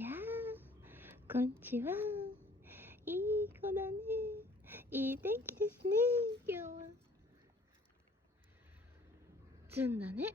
やー、こんちは。いい子だね。いい天気ですね、今日は。ずんだね。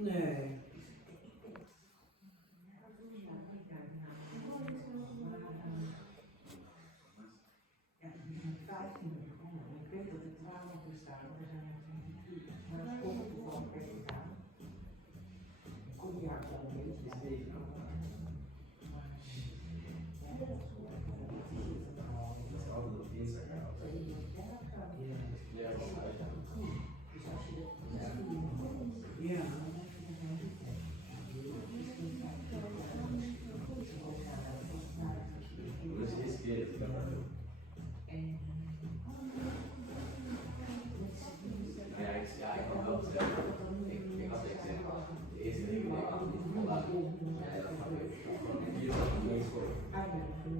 Nee. Ja, ik ben 15 begonnen. Ik weet dat ik 12 bestaan. We zijn natuurlijk. Maar dat is ook toevallig echt gedaan. Ik kom jaar al een beetje tegen. Ja.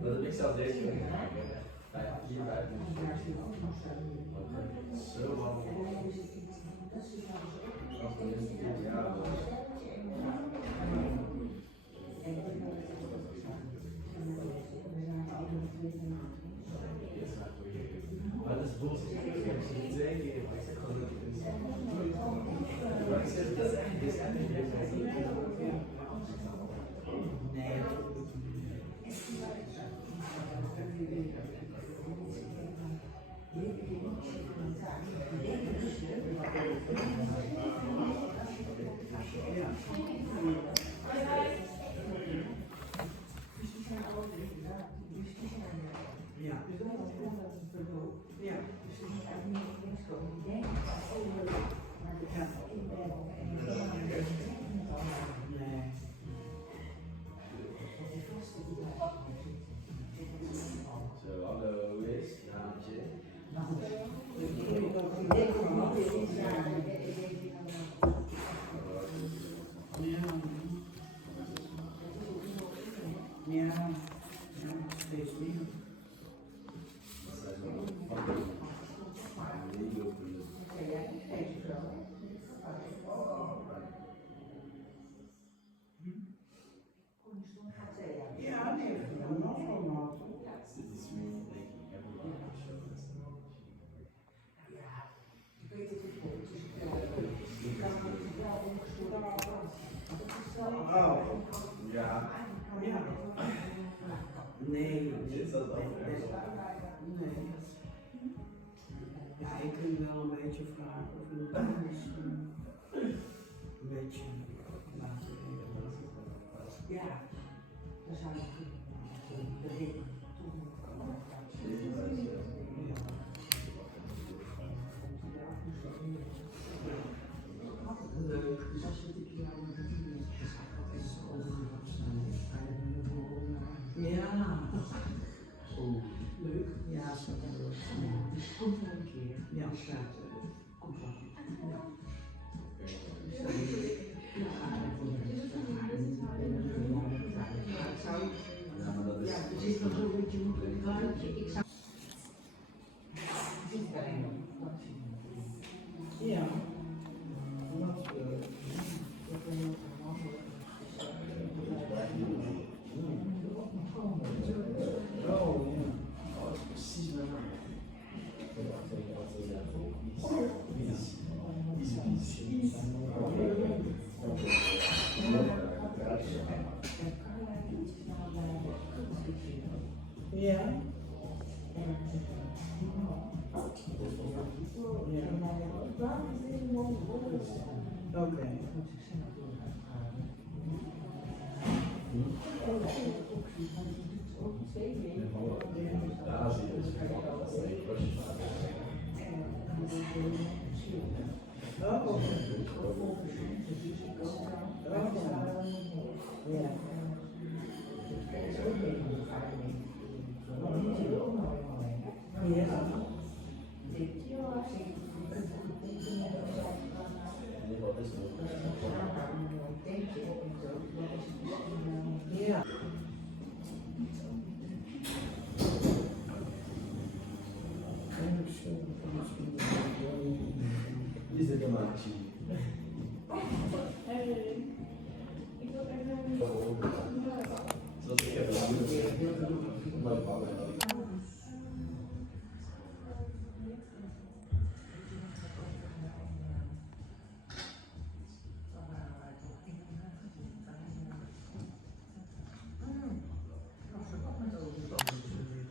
Dat heb ik zelf deze keer gedaan. Ja, 4, 5 minuten. Zo lang. Ja, maar dat is bullshit. Ik heb het 2 keer, maar ik zeg gewoon dat het is. Maar ik zeg, dat is echt, dit is echt niet nee. Zo, hallo, hoe is het? Jaantje. Ja, steeds meer. Ja, nee, nog allemaal. Oh, ja. Ja. Nee, Is dat wel? nee. Ja, ik kan wel een beetje vragen of het misschien een beetje laten weten. Ja, dan zou je de reden leuk. Dus als we dit keer met de video ja. Oh, leuk. Ja, zo leuk. Dus komt wel een keer. Ja, staat. Komt wel. Ja. Ja, maar dat is. Ja, dus ik nog een beetje een buikje. Ik zou. Ja. Oké, ik moet zichzelf doorgaan. Daar zie je dus Ja. Is dit een maatje? Zoals ik heb het maar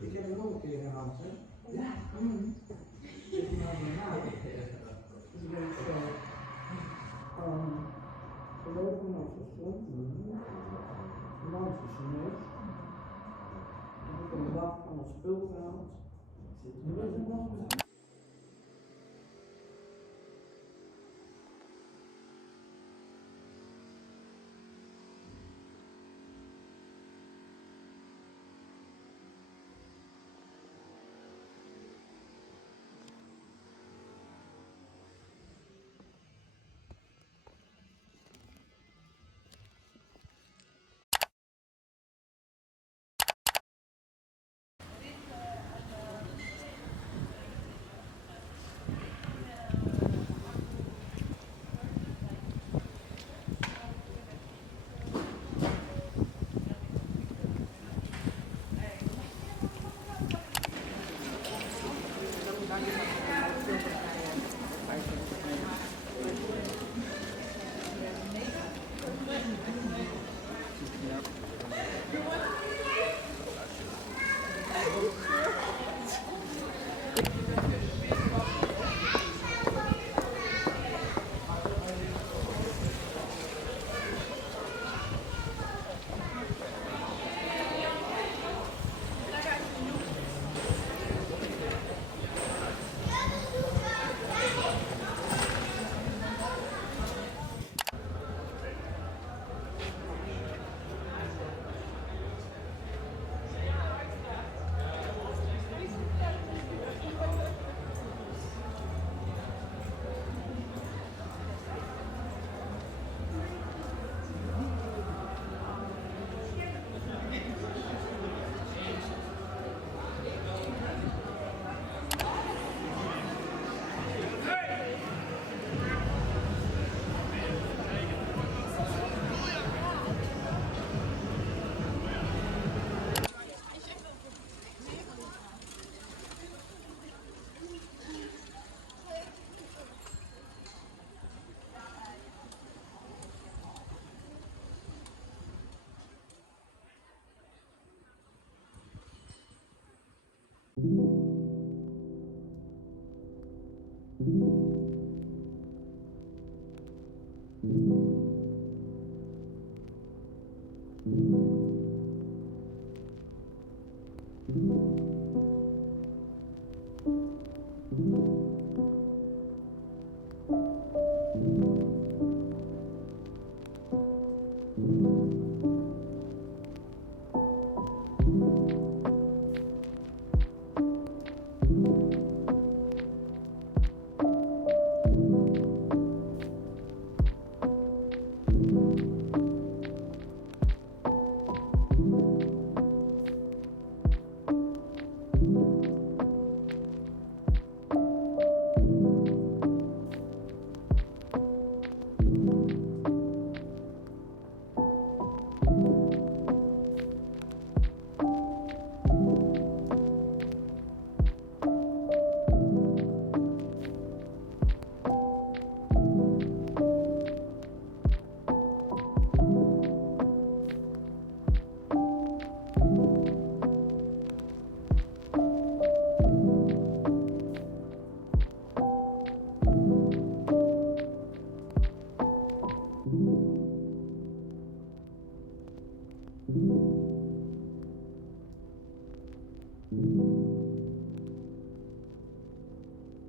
Ik heb hem nog een keer gehad, hè? Ja. Geloven of verstand, langs de Chinees. Ik heb een dag van het spul gehaald. Nu is het nog een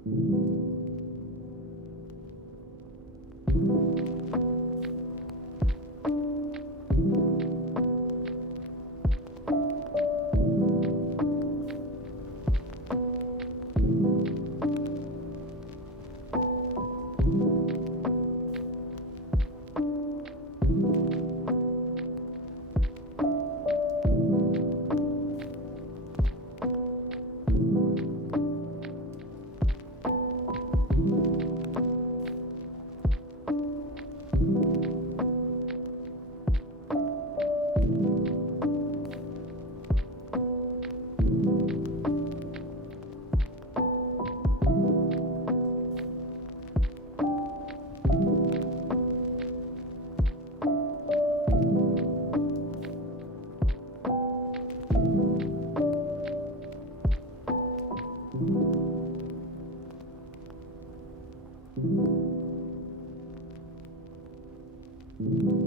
Thank you.